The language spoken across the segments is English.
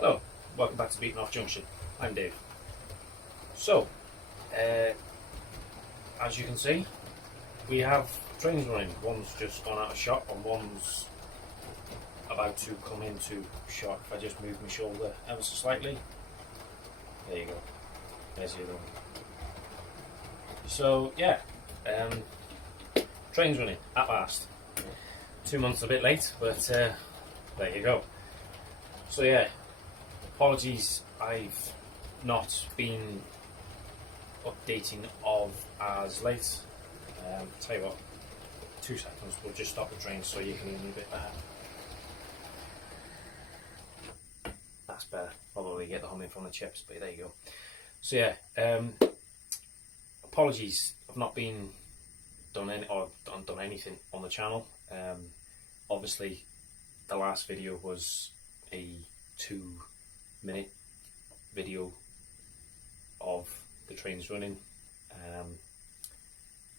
Hello, welcome back to Beaten Off Junction. I'm Dave. So, uh, as you can see, we have trains running. One's just gone out of shot and one's about to come into shot. If I just move my shoulder ever so slightly, there you go. There's the other one. So, yeah, trains running at last. 2 months a bit late, but there you go. So, yeah. Apologies, I've not been updating of as late. Tell you what, 2 seconds, we'll just stop the train so you can hear me a bit better. That's better, probably get the humming from the chips, but there you go. So yeah, apologies, I've not been done anything on the channel. Obviously, the last video was a 2-minute video of the trains running.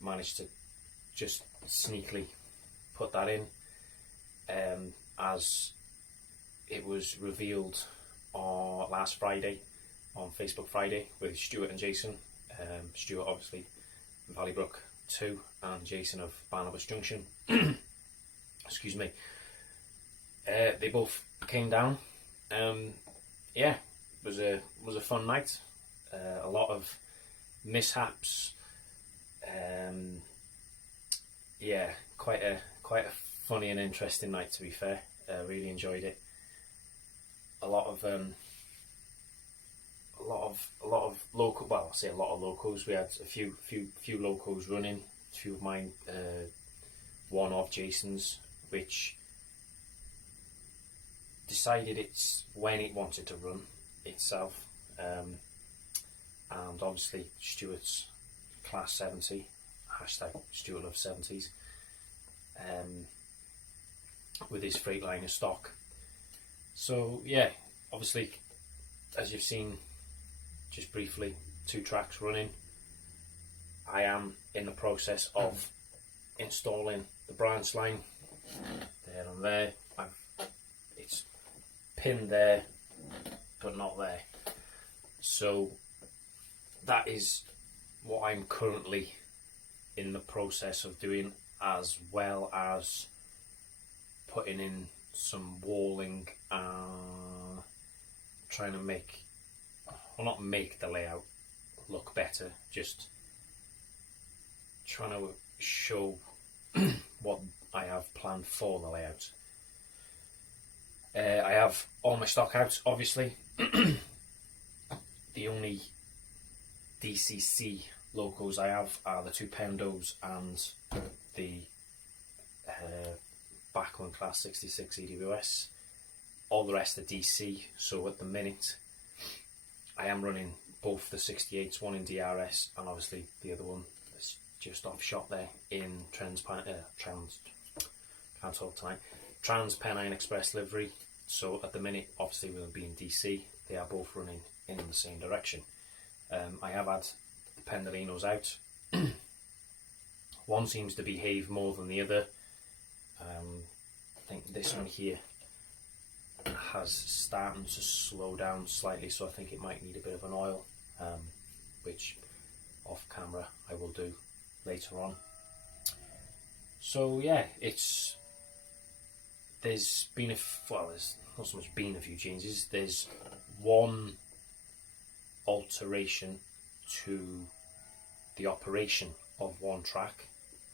Managed to just sneakily put that in as it was revealed on last Friday on Facebook Friday with Stuart and Jason. Stuart obviously Valleybrook 2 and Jason of Barnabas Junction. Excuse me. They both came down. Yeah, it was a fun night. A lot of mishaps. Yeah, quite a funny and interesting night, to be fair. Really enjoyed it. A lot of local. Well, I say a lot of locals. We had a few locals running. A few of mine. One of Jason's, which decided it's when it wanted to run itself, and obviously Stuart's class 70, hashtag Stuart loves 70s, with his Freightliner stock. So yeah, obviously, as you've seen just briefly, 2 tracks running. I am in the process of installing the branch line there and there. It's pinned there but not there, so that is what I'm currently in the process of doing, as well as putting in some walling, trying to make, well, not make the layout look better, just trying to show what I have planned for the layout. I have all my stock out, obviously. The only DCC locos I have are the 2 Pendos and the Backward Class 66 EWS. All the rest are DC, so at the minute I am running both the 68s, one in DRS and obviously the other one is just off shot there in Trans Pennine Express livery. So at the minute, obviously with them being DC, they are both running in the same direction. I have had the Pendolinos out. One seems to behave more than the other. I think this one here has started to slow down slightly, so I think it might need a bit of an oil, which off camera I will do later on. So yeah, there's not so much been a few changes. There's one alteration to the operation of one track,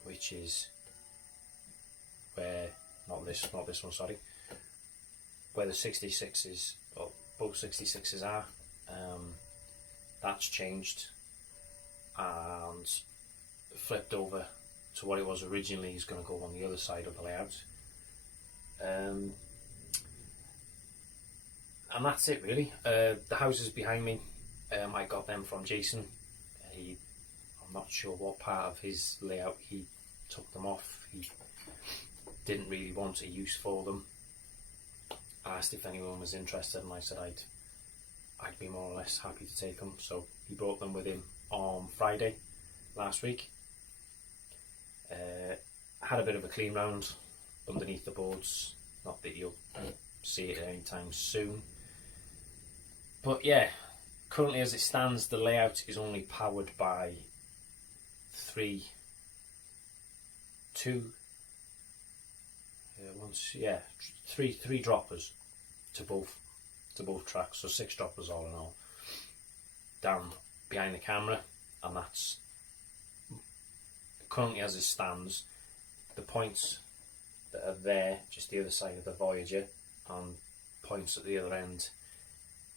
which is where not this one, sorry, where the 66s, or both 66s are. That's changed and flipped over to what it was originally. Is going to go on the other side of the layout. And that's it really. The houses behind me, I got them from Jason. I'm not sure what part of his layout he took them off. He didn't really want a use for them. I asked if anyone was interested and I said I'd be more or less happy to take them. So he brought them with him on Friday last week. Had a bit of a clean round underneath the boards, not that you'll see it anytime soon. But yeah, currently as it stands, the layout is only powered by three droppers to both tracks, so 6 droppers all in all, down behind the camera, and that's currently as it stands. The points that are there, just the other side of the Voyager, and points at the other end,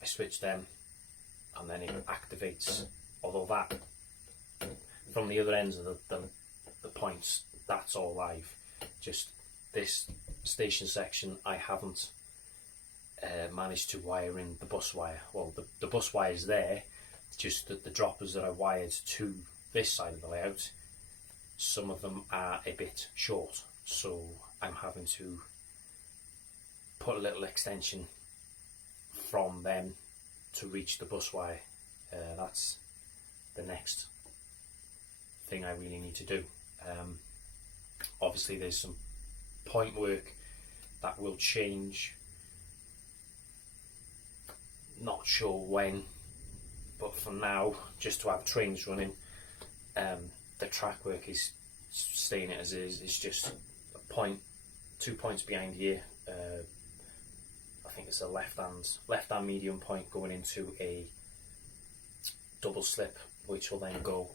I switch them and then it activates, although that from the other ends of the points, that's all live. Just this station section I haven't managed to wire in the bus wire. Well, the bus wire is there, just that the droppers that I wired to this side of the layout, some of them are a bit short, so I'm having to put a little extension from them to reach the bus wire. That's the next thing I really need to do. Obviously there's some point work that will change, not sure when, but for now, just to have trains running, the track work is staying as is. It's just a point, 2 points behind here. I think it's a left-hand medium point going into a double slip, which will then go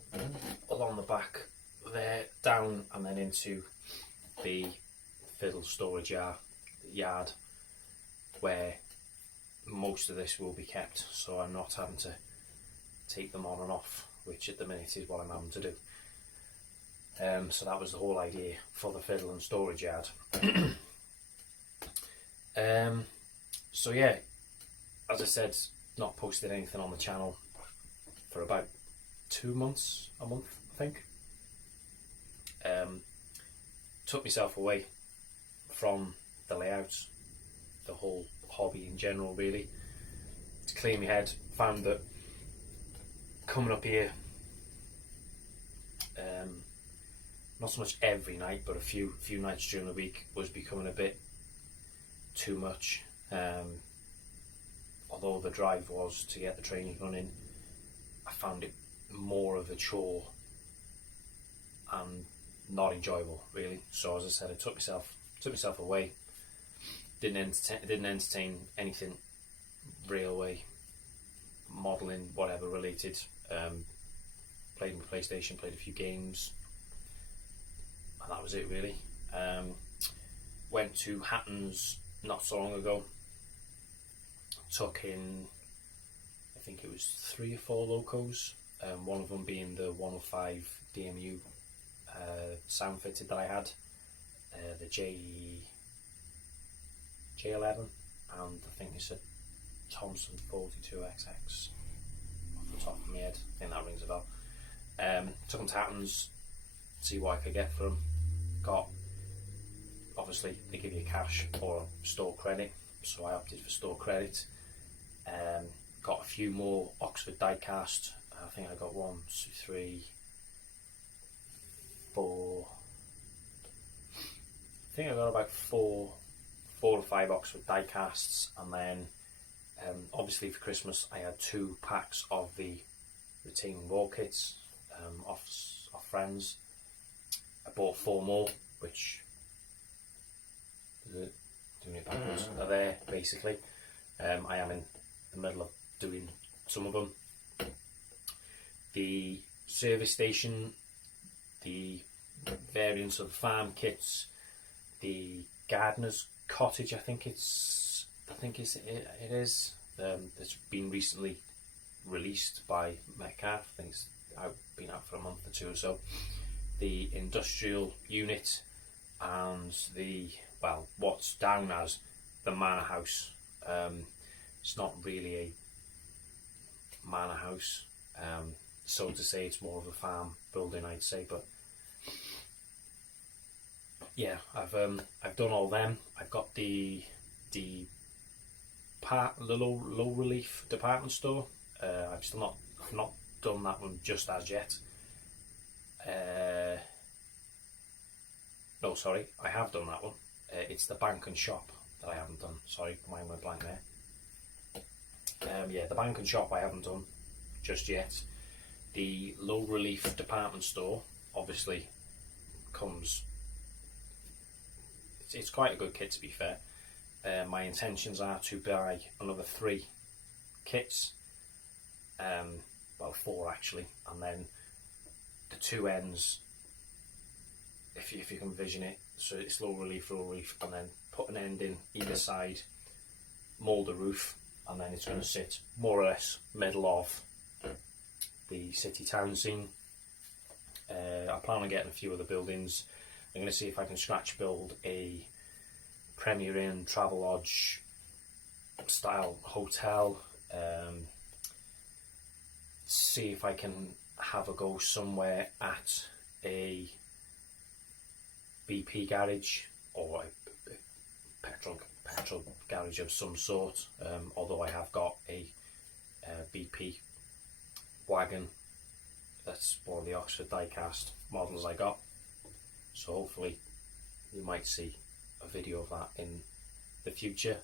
along the back there, down, and then into the fiddle storage yard where most of this will be kept, so I'm not having to take them on and off, which at the minute is what I'm having to do. So that was the whole idea for the fiddle and storage yard. So yeah, as I said, not posted anything on the channel for about 2 months, a month I think. Took myself away from the layouts, the whole hobby in general really, to clear my head. Found that coming up here, not so much every night, but a few nights during the week, was becoming a bit too much. Although the drive was to get the training running, I found it more of a chore and not enjoyable really. So as I said, I took myself away. Didn't entertain anything railway, modelling, whatever related. Played my PlayStation, played a few games, and that was it really. Went to Hatton's not so long ago. Took in, I think it was 3 or 4 locos, one of them being the 105 DMU sound fitted that I had, the J11, and I think it's a Thompson 42XX off the top of my head. I think that rings a bell. Took them to Hatton's, see what I could get for them. Got, obviously they give you cash or store credit, so I opted for store credit. Got a few more Oxford diecast. I think I got 1, 2, 3, 4. I think I got about 4 or 5 Oxford diecasts, and then obviously for Christmas I had 2 packs of the retaining wall kits off friends. I bought 4 more, which doing it backwards are there basically. I am in the middle of doing some of them. The service station, the variants of the farm kits, the gardener's cottage, I think it is. It's been recently released by Metcalfe. I think it's been out for a month or 2 or so. The industrial unit and the, well, what's down as the manor house. It's not really a manor house, so to say. It's more of a farm building, I'd say. But yeah, I've done all them. I've got the low relief department store. I've not done that one just as yet. No, sorry, I have done that one. It's the bank and shop that I haven't done. Sorry, mine went blank there. Yeah, the bank and shop I haven't done just yet. The low relief department store obviously comes. It's quite a good kit, to be fair. My intentions are to buy another 3 kits, well 4 actually, and then the 2 ends, if you can envision it, so it's low relief, and then put an end in either side, mould the roof, and then it's going to sit more or less middle of the city town scene. I plan on getting a few other buildings. I'm going to see if I can scratch build a Premier Inn Travelodge style hotel. See if I can have a go somewhere at a BP garage or a petrol garage of some sort. Although I have got a BP wagon. That's one of the Oxford diecast models I got. So hopefully you might see a video of that in the future.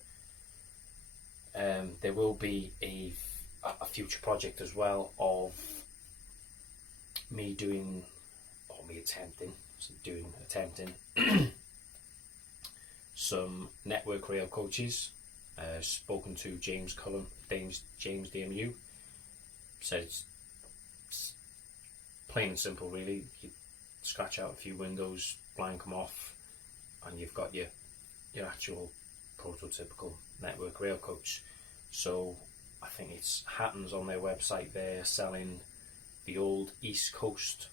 There will be a future project as well of me attempting some network rail coaches. Spoken to James Cullen, James DMU. Said it's plain and simple really. You scratch out a few windows, blank them off, and you've got your actual prototypical network rail coach. So I think it's Hatton's on their website. They're selling the old East Coast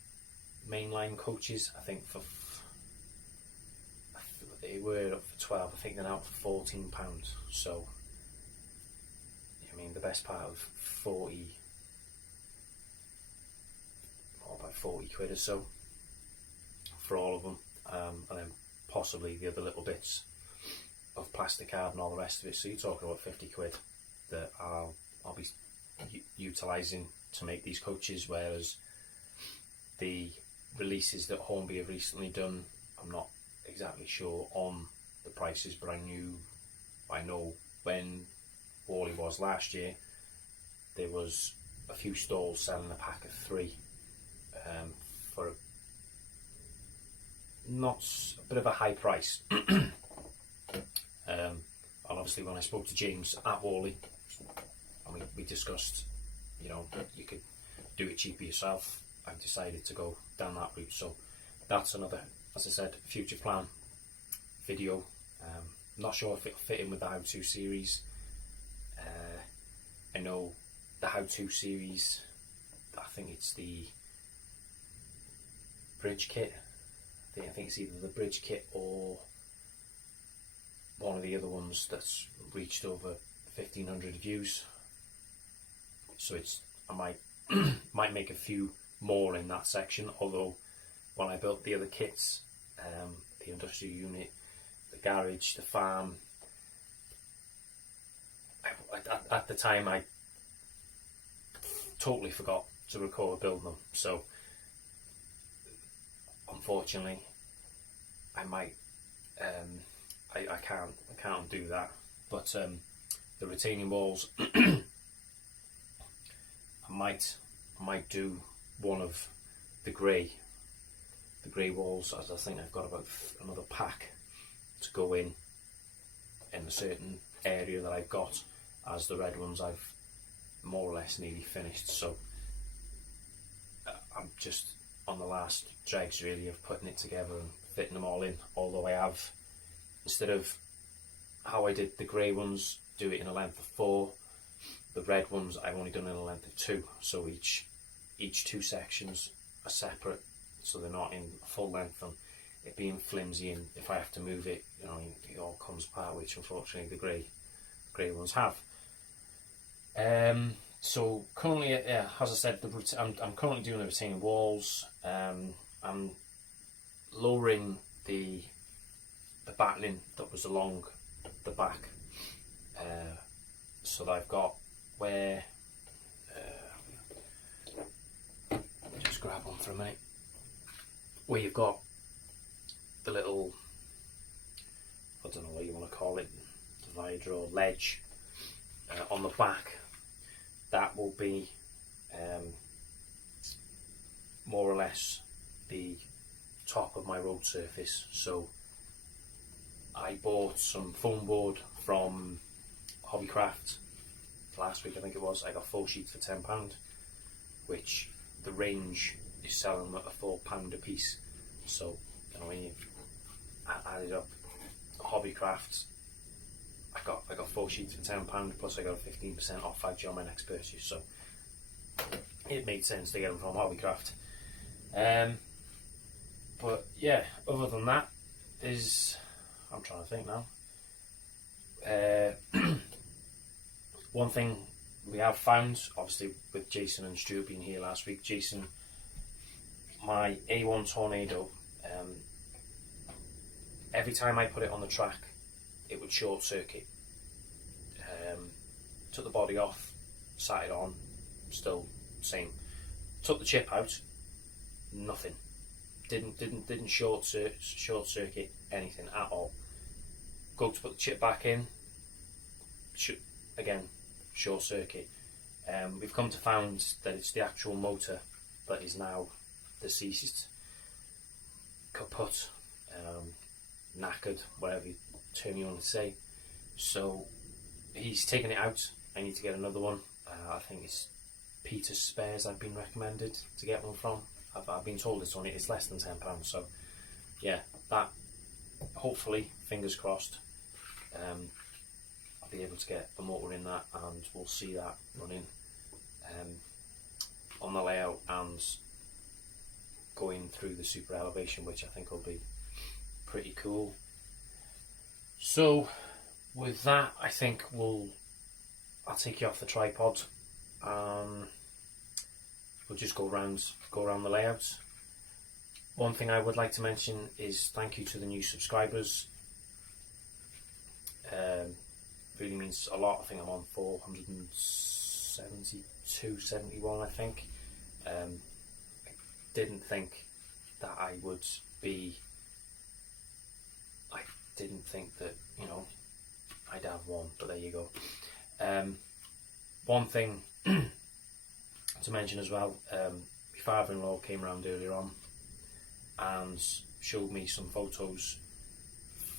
mainline coaches. I think they were up for 12. I think they're now for £14. So I mean, the best part of 40 quid or so for all of them, and then possibly the other little bits of plastic card and all the rest of it. So you're talking about 50 quid that I'll be utilising to make these coaches, whereas the releases that Hornby have recently done, I'm not exactly sure on the prices, but I know when Whalley was last year, there was a few stalls selling a pack of 3 for a bit of a high price. And obviously when I spoke to James at Whalley, and we discussed, you could do it cheaper yourself, I've decided to go down that route. So that's another, as I said, future plan video. Not sure if it'll fit in with the how-to series. I know the how-to series, I think it's the bridge kit. I think it's either the bridge kit or one of the other ones that's reached over 1,500 views. So I might make a few more in that section. Although when I built the other kits, the industrial unit, the garage, the farm, at the time I totally forgot to record building them. So unfortunately, I might I can't do that. But the retaining walls, I might do one of the grey walls, as I think I've got about another pack to go in a certain area that I've got, as the red ones I've more or less nearly finished. So I'm just on the last dregs really of putting it together and fitting them all in, although I have, instead of how I did the grey ones, do it in a length of 4, the red ones I've only done in a length of 2, so each 2 sections are separate, so they're not in full length, and it being flimsy, and if I have to move it, it all comes apart, which unfortunately the grey ones have. So currently, as I said, I'm currently doing the retaining walls. I'm lowering the battling that was along the back, so that I've got where. Let me just grab one for a minute. Where you've got the little, I don't know what you want to call it, divider or ledge on the back. that will be more or less the top of my road surface. So I bought some foam board from Hobbycraft last week, I think it was. I got 4 sheets for £10, which the range is selling at a £4 a piece. So when you add it up, Hobbycraft, I got 4 sheets for £10, plus I got a 15% off voucher on my next purchase. So it made sense to get them from Hobbycraft. But yeah, other than that, I'm trying to think now. One thing we have found, obviously with Jason and Stuart being here last week, Jason, my A1 Tornado, every time I put it on the track, it would short circuit. Took the body off, sat it on, still same. Took the chip out, nothing. Didn't short circuit anything at all. Go to put the chip back in, again short circuit. We've come to find that it's the actual motor that is now deceased, kaput, knackered, whatever term you want to say. So he's taken it out. I need to get another one. I think it's Peter's Spares I've been recommended to get one from. I've been told it's less than £10. So yeah, that hopefully, fingers crossed, I'll be able to get the motor in that, and we'll see that running on the layout and going through the super elevation, which I think will be pretty cool. So with that, I think I'll take you off the tripod. We'll just go around the layouts. One thing I would like to mention is thank you to the new subscribers. Really means a lot. I think I'm on 472, 71, I think. I didn't think that I didn't think that, I'd have one, but there you go. One thing to mention as well, my father-in-law came around earlier on and showed me some photos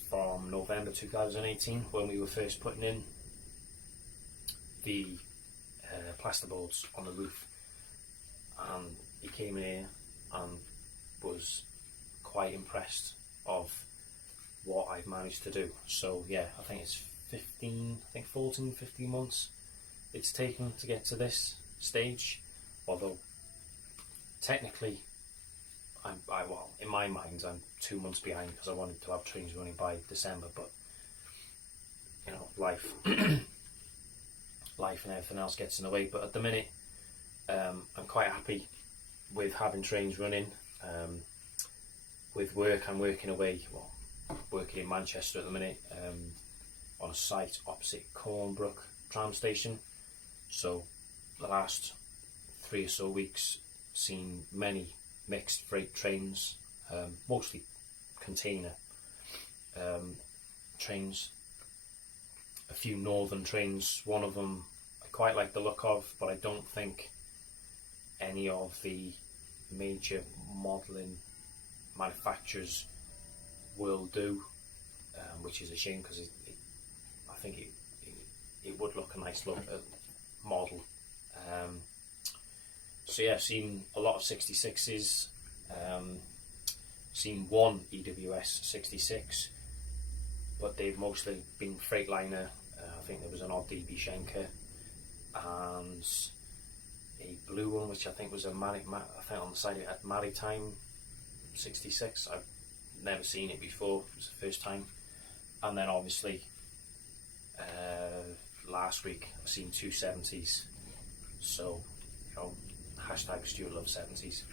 from November 2018 when we were first putting in the plasterboards on the roof, and he came here and was quite impressed of what I've managed to do. So yeah, I think it's 14, 15 months it's taken to get to this stage, although technically well, in my mind I'm 2 months behind because I wanted to have trains running by December, but life life and everything else gets in the way. But at the minute I'm quite happy with having trains running. With work, I'm working in Manchester at the minute, on a site opposite Cornbrook tram station. So the last 3 or so weeks seen many mixed freight trains, mostly container trains, a few northern trains. One of them I quite like the look of, but I don't think any of the major modelling manufacturers will do, which is a shame because I think it would look a nice look model. So yeah, I've seen a lot of 66s, seen one EWS 66, but they've mostly been Freightliner. I think there was an odd DB Schenker and a blue one, which I think was I think on the side it had Maritime 66. I've never seen it before, it was the first time. And then obviously last week I've seen 2 70s, so hashtag Stuart loves 70s,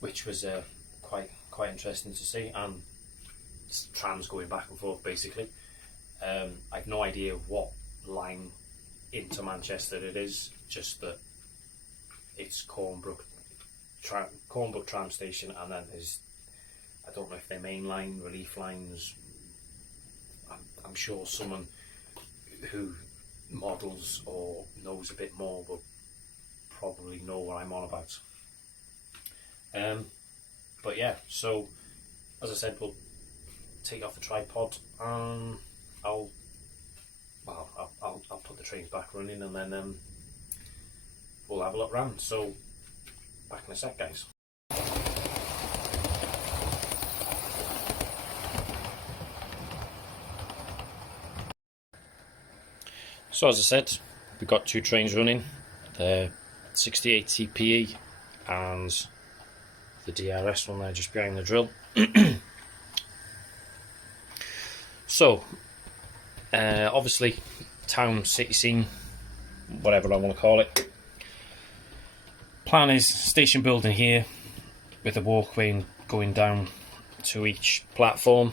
which was quite interesting to see, and trams going back and forth basically. I've no idea what line into Manchester it is, just that it's Cornbrook tram station, and then there's, I don't know if they're main line, relief lines. I'm sure someone who models or knows a bit more will probably know what I'm on about. But yeah, so as I said, we'll take off the tripod and I'll put the trains back running, and then we'll have a look round. So back in a sec, guys. So as I said, we've got two trains running, the 68 TPE and the DRS one there just behind the drill. So obviously town, city scene, whatever I want to call it. Plan is station building here with a walkway going down to each platform.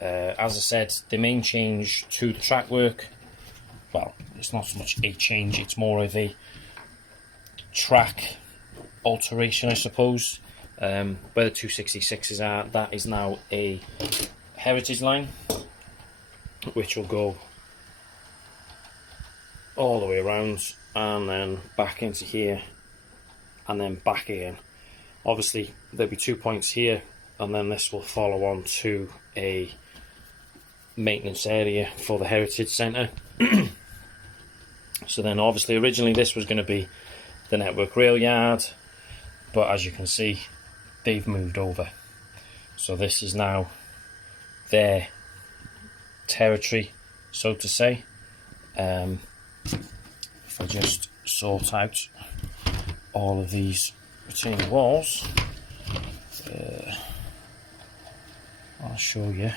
As I said, the main change to the track work, well, it's not so much a change, it's more of a track alteration, I suppose. Where the 266s are, that is now a heritage line, which will go all the way around and then back into here and then back again. Obviously there'll be 2 points here, and then this will follow on to a maintenance area for the heritage centre. So then obviously originally this was going to be the Network Rail Yard, but as you can see they've moved over, so this is now their territory, so to say. If I just sort out all of these retaining walls, I'll show you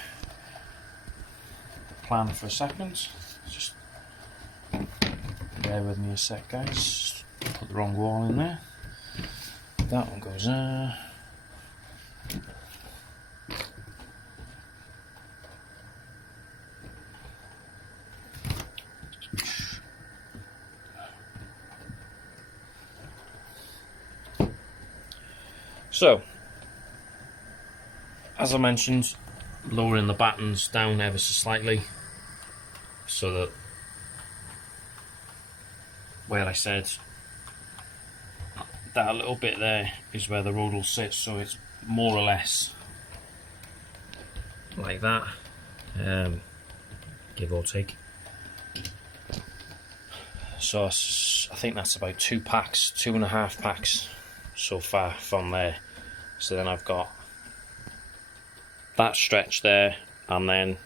the plan for a second. Just bear with me a sec, guys. Put the wrong wall in there. That one goes there. So, as I mentioned, lowering the battens down ever so slightly, so that where I said that little bit there is where the road will sit, so it's more or less like that, give or take. So I think that's about 2.5 packs so far from there. So then I've got that stretch there, and then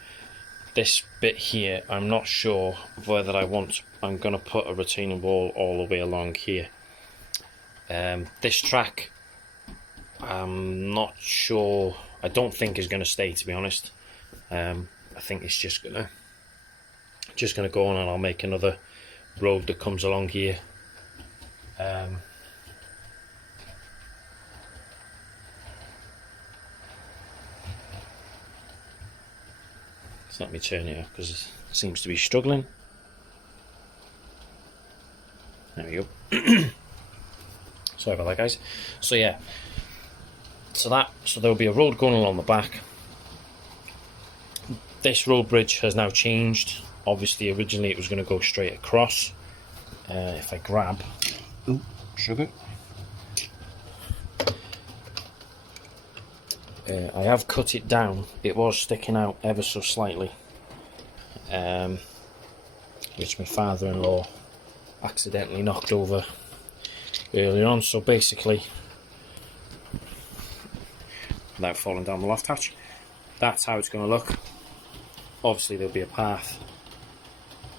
this bit here, I'm not sure whether I'm going to put a retaining wall all the way along here. This track, I'm not sure, I don't think is going to stay, to be honest. I think it's just going to go on, and I'll make another road that comes along here. So let me turn it up because it seems to be struggling. There we go. Sorry about that, guys. So yeah, so there'll be a road going along the back. This road bridge has now changed. Obviously originally it was going to go straight across. If I grab sugar, I have cut it down. It was sticking out ever so slightly, which my father-in-law accidentally knocked over earlier on. So basically, without falling down the loft hatch, that's how it's going to look. Obviously there'll be a path,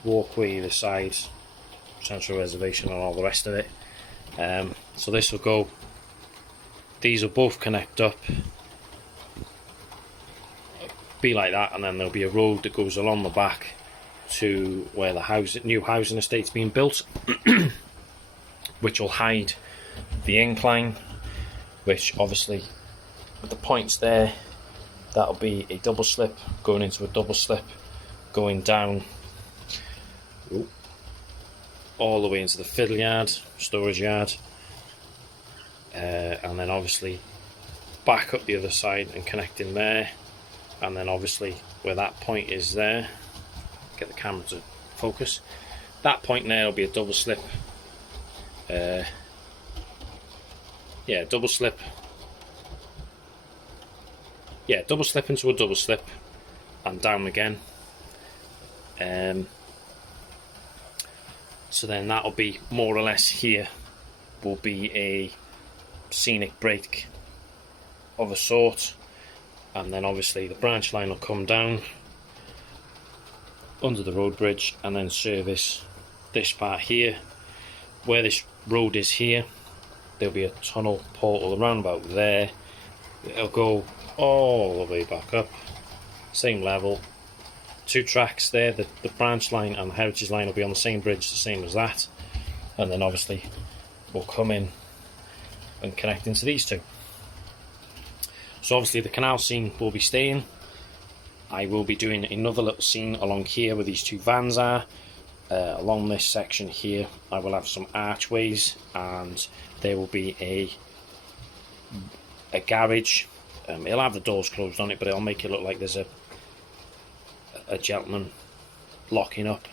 walkway either side, central reservation and all the rest of it. So this will go, these will both connect up, be like that, and then there'll be a road that goes along the back to where the new housing estate's being built, which will hide the incline, which obviously with the points there, that'll be a double slip going into a double slip, going down all the way into the fiddle yard, storage yard, and then obviously back up the other side and connecting there. And then obviously where that point is there, get the camera to focus. That point there will be a double slip. Yeah, double slip. Yeah, double slip into a double slip and down again. So then that'll be more or less here will be a scenic break of a sort, and then obviously the branch line will come down under the road bridge and then service this part here. Where this road is here, there'll be a tunnel portal around about there. It'll go all the way back up, same level, 2 tracks there. The branch line and the heritage line will be on the same bridge, the same as that, and then obviously we'll come in and connect into these 2. So obviously the canal scene will be staying. I will be doing another little scene along here where these 2 vans are. Along this section here I will have some archways, and there will be a garage. It'll have the doors closed on it, but it'll make it look like there's a gentleman locking up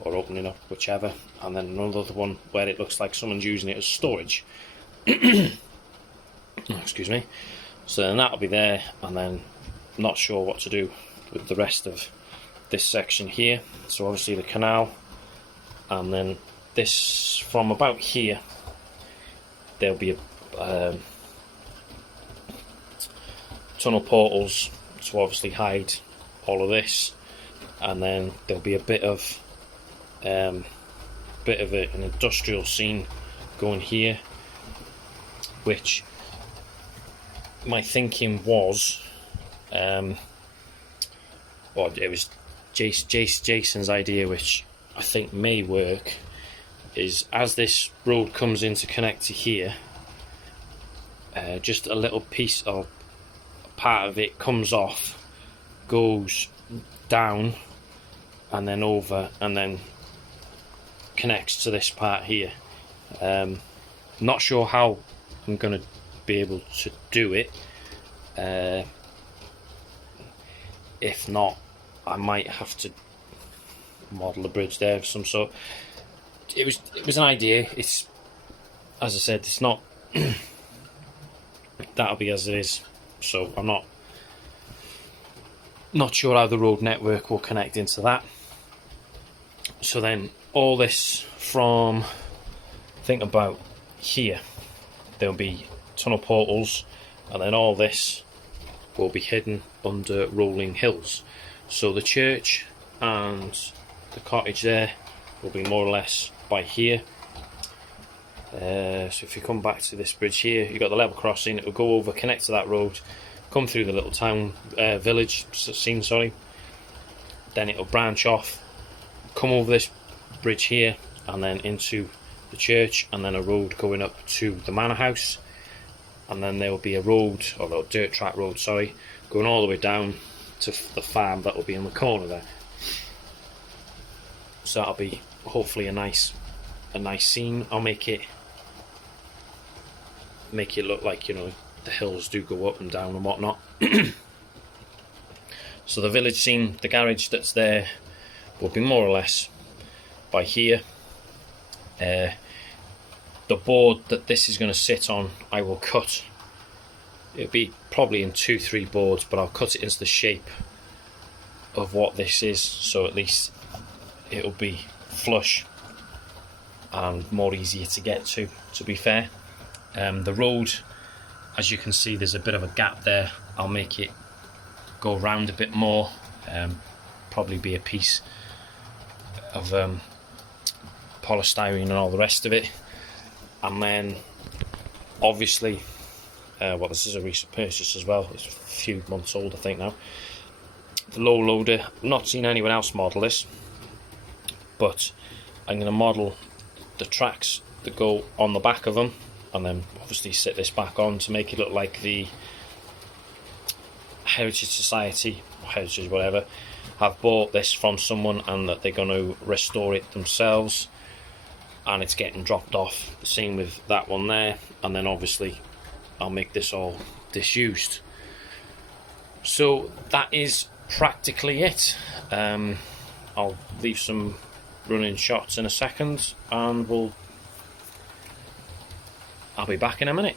or opening up, whichever, and then another one where it looks like someone's using it as storage. Excuse me. So then that'll be there, and then not sure what to do with the rest of this section here. So obviously the canal, and then this from about here there'll be a tunnel portals to obviously hide all of this, and then there'll be a bit of an industrial scene going here, which my thinking was, or it was Jason's idea, which I think may work, is as this road comes in to connect to here, just a little piece or part of it comes off, goes down and then over, and then connects to this part here. Not sure how I'm going to be able to do it. If not, I might have to model a bridge there of some sort. It was an idea. It's, as I said, it's not that'll be as it is, so I'm not sure how the road network will connect into that. So then all this from, think about here, there'll be tunnel portals, and then all this will be hidden under rolling hills. So the church and the cottage there will be more or less by here. So if you come back to this bridge here, you've got the level crossing. It will go over, connect to that road, come through the little town village scene, sorry. Then it'll branch off, come over this bridge here, and then into the church, and then a road going up to the manor house, and then there will be a road, or a little dirt track road, sorry, going all the way down to the farm that will be in the corner there. So that'll be hopefully a nice scene. I'll make it look like, you know, the hills do go up and down and whatnot. So the village scene, the garage that's there, will be more or less by here. The board that this is going to sit on, I will cut. It'll be probably in 2-3 boards, but I'll cut it into the shape of what this is, so at least it'll be flush and more easier to get to be fair. The road, as you can see, there's a bit of a gap there. I'll make it go round a bit more, probably be a piece of polystyrene and all the rest of it. And then obviously, well, this is a recent purchase as well, it's a few months old I think now, the low loader. I've not seen anyone else model this, but I'm going to model the tracks that go on the back of them, and then obviously sit this back on to make it look like the Heritage Society, or Heritage whatever, have bought this from someone and that they're going to restore it themselves, and it's getting dropped off. The same with that one there, and then obviously I'll make this all disused. So that is practically it. I'll leave some running shots in a second, and I'll be back in a minute.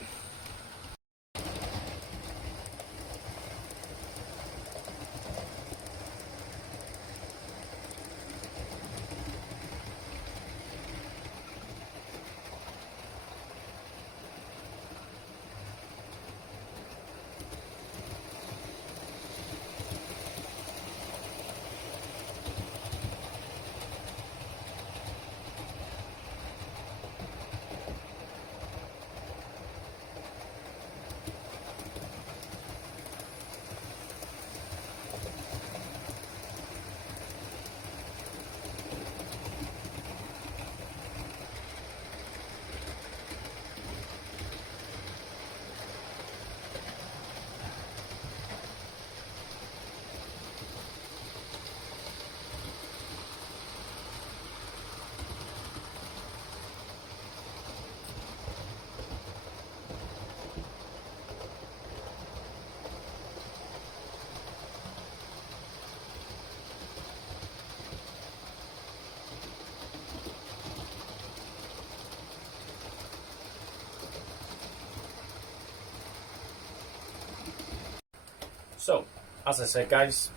So, as I said, guys,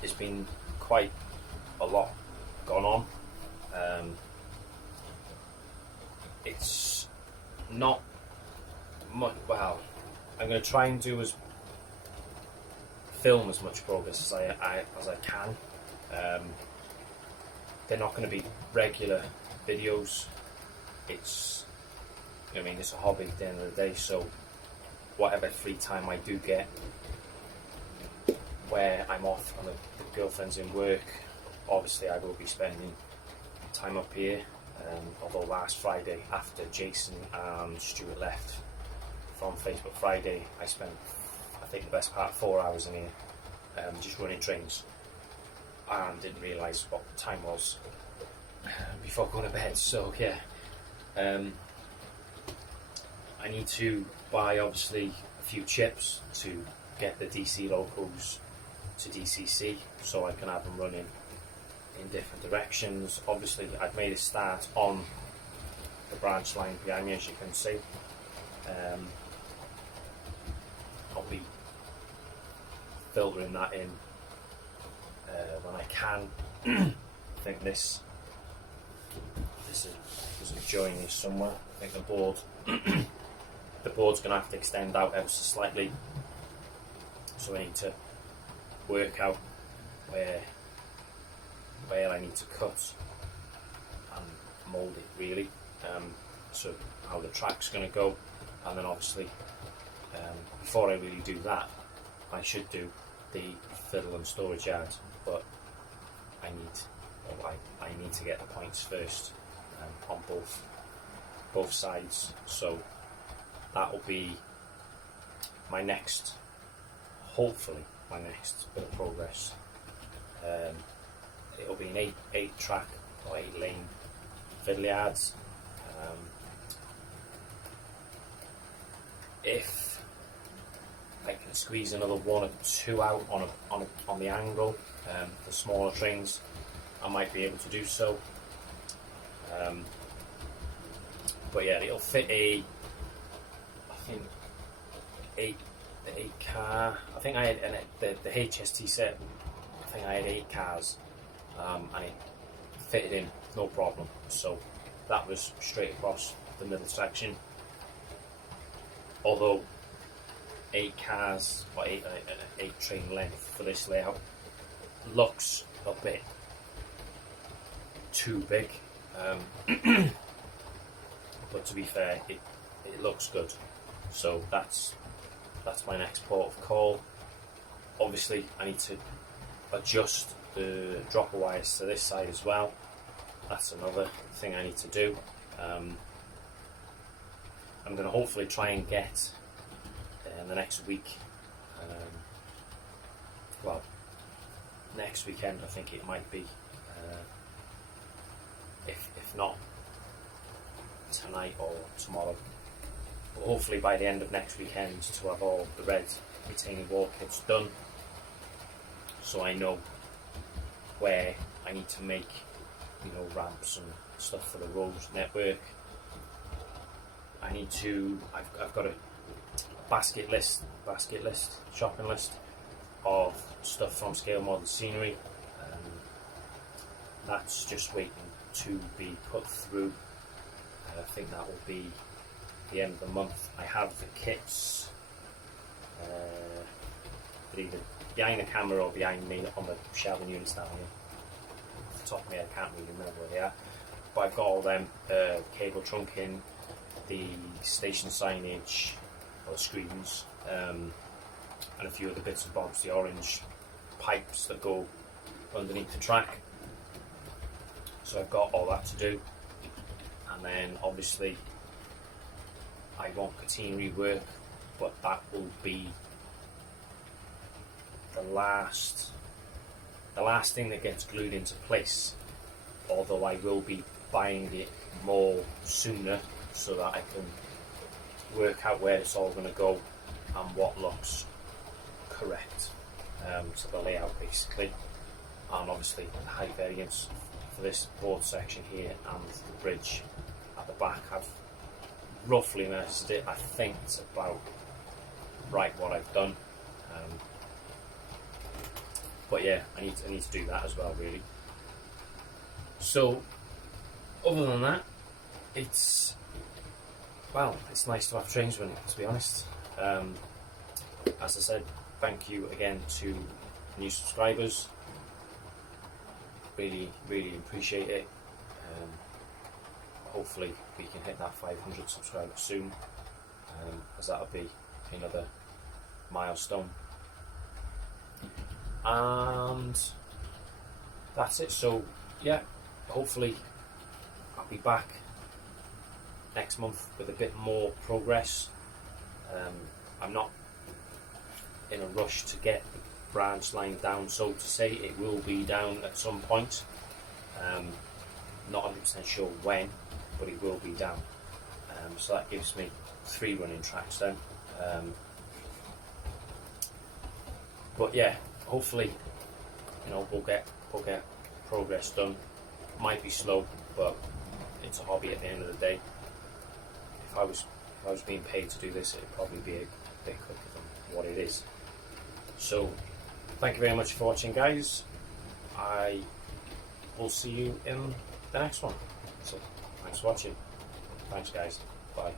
there's been quite a lot going on. It's not much. Well, I'm going to try and film as much progress as I can. They're not going to be regular videos. It's a hobby at the end of the day. So, whatever free time I do get, where I'm off and the girlfriend's in work, obviously I will be spending time up here. Although last Friday, after Jason and Stuart left from Facebook Friday, I spent, I think, the best part of 4 hours in here, just running trains, and didn't realise what the time was before going to bed. So yeah, I need to buy, obviously, a few chips to get the DC locals to DCC, so I can have them running in different directions. Obviously, I've made a start on the branch line behind me, as you can see. I'll be filtering that in when I can. I think there's a join here somewhere. I think the board's going to have to extend out ever so slightly, so I need to work out where I need to cut and mould it, really. So how the track's going to go, and then obviously before I really do that, I should do the fiddle and storage yard, but I need to get the points first on both sides. So that will be my next, hopefully my next bit of progress. It'll be an 8 track or 8 lane fiddle yards. If I can squeeze another 1 or 2 out on the angle, the smaller trains, I might be able to do so. But yeah, it'll fit I think the 8 car. I think I had the HST set. I think I had 8 cars, and it fitted in no problem. So that was straight across the middle section. Although 8 cars or 8 train length for this layout looks a bit too big, but to be fair, it looks good. So that's my next port of call. Obviously, I need to adjust the dropper wires to this side as well. That's another thing I need to do. I'm going to hopefully try and get in the next week, well, next weekend I think it might be, if not tonight or tomorrow, but hopefully by the end of next weekend, to have all the red retaining wall kits done, so I know where I need to make you know, ramps and stuff for the road network. I've got a shopping list of stuff from Scale Model Scenery. That's just waiting to be put through. I think that will be the end of the month. I have the kits either behind the camera or behind me on the shelving units down here. Off the top of my head, I can't really remember where they are. But I've got all them, cable trunking, the station signage, or screens, and a few other bits and bobs, the orange pipes that go underneath the track. So I've got all that to do. And then obviously I want catenary work, but that will be the last thing that gets glued into place, although I will be buying it more sooner so that I can work out where it's all going to go and what looks correct. So the layout basically, and obviously the height variance for this board section here and the bridge at the back. I've roughly measured it. I think it's about right what I've done. But yeah, I need to do that as well, really. So, other than that, it's nice to have trains running, to be honest. As I said, thank you again to new subscribers. Really, really appreciate it. Hopefully we can hit that 500 subscribers soon, as that'll be another milestone. And that's it. So yeah, hopefully I'll be back next month with a bit more progress. I'm not in a rush to get the branch line down, so to say. It will be down at some point. Not 100% sure when, but it will be down. So that gives me 3 running tracks then. But yeah, hopefully, you know, we'll get progress done. Might be slow, but it's a hobby at the end of the day. If I was being paid to do this, it'd probably be a bit quicker than what it is. So thank you very much for watching, guys. I will see you in the next one. So thanks for watching. Thanks, guys. Bye.